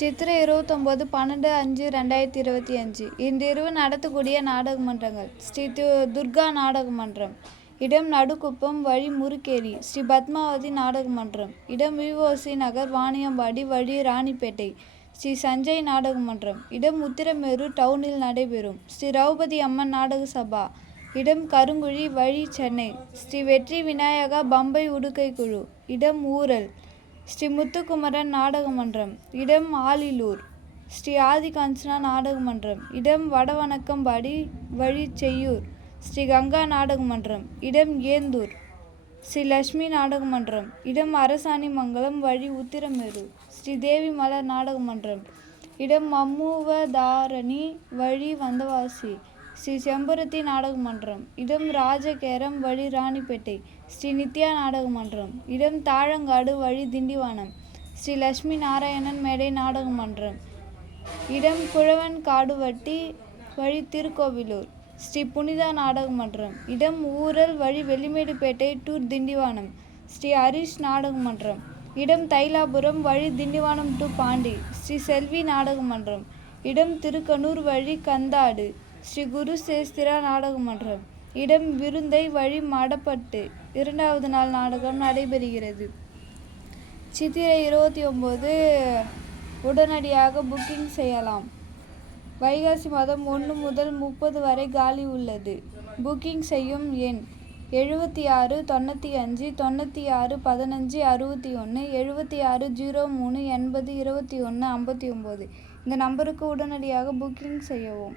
சித்திரை 29/12/5/2025 இன்றிரவு நடத்தக்கூடிய நாடக மன்றங்கள்: ஸ்ரீ துர்கா நாடக மன்றம், இடம் நடுக்குப்பம், வழி முருக்கேரி. ஸ்ரீ பத்மாவதி நாடக மன்றம், இடம் விஓசி நகர், வாணியம்பாடி, வழி ராணிப்பேட்டை. ஸ்ரீ சஞ்சய் நாடக மன்றம், இடம் உத்திரமேரூர் டவுனில் நடைபெறும். ஸ்ரீ திரௌபதி அம்மன் நாடக சபா, இடம் கருங்குழி, வழி சென்னை. ஸ்ரீ வெற்றி விநாயகா பம்பை உடுக்கை குழு, இடம் ஊரல். ஸ்ரீ முத்துக்குமரன் நாடக மன்றம், இடம் ஆலிலூர். ஸ்ரீ ஆதிகாஞ்சனா நாடக மன்றம், இடம் வடவணக்கம்பாடி, வழி செய்யூர். ஸ்ரீ கங்கா நாடக மன்றம், இடம் ஏந்தூர். ஸ்ரீ லட்சுமி நாடக மன்றம், இடம் அரசாணிமங்கலம், வழி உத்திரமேரூர். ஸ்ரீ தேவி மலர் நாடக மன்றம், இடம் மம்முவதாரணி, வழி வந்தவாசி. ஸ்ரீ செம்பருத்தி நாடக மன்றம், இடம் ராஜகேரம், வழி ராணிப்பேட்டை. ஸ்ரீ நித்யா நாடக மன்றம், இடம் தாழங்காடு, வழி திண்டிவனம். ஸ்ரீ லட்சுமி நாராயணன் மேடை நாடக மன்றம், இடம் குழவன்காடுவட்டி, வழி திருக்கோவிலூர். ஸ்ரீ புனிதா நாடக மன்றம், இடம் ஊரல், வழி வெள்ளிமேடுபேட்டை டு திண்டிவனம். ஸ்ரீ ஹரிஷ் நாடக மன்றம், இடம் தைலாபுரம், வழி திண்டிவனம் டு பாண்டி. ஸ்ரீ செல்வி நாடக மன்றம், இடம் திருக்கனூர், வழி கந்தாடு. ஸ்ரீ குருசேஸ்திரா நாடக மன்றம், இடம் விருந்தை, வழி மடப்பட்டு. இரண்டாவது நாள் நாடகம் நடைபெறுகிறது. சித்திரை 29 உடனடியாக புக்கிங் செய்யலாம். வைகாசி மாதம் 1 முதல் 30 வரை காலி உள்ளது. புக்கிங் செய்யும் எண் 76 95 96 15 61 76 03 80 21 59. இந்த நம்பருக்கு உடனடியாக புக்கிங் செய்யவும்.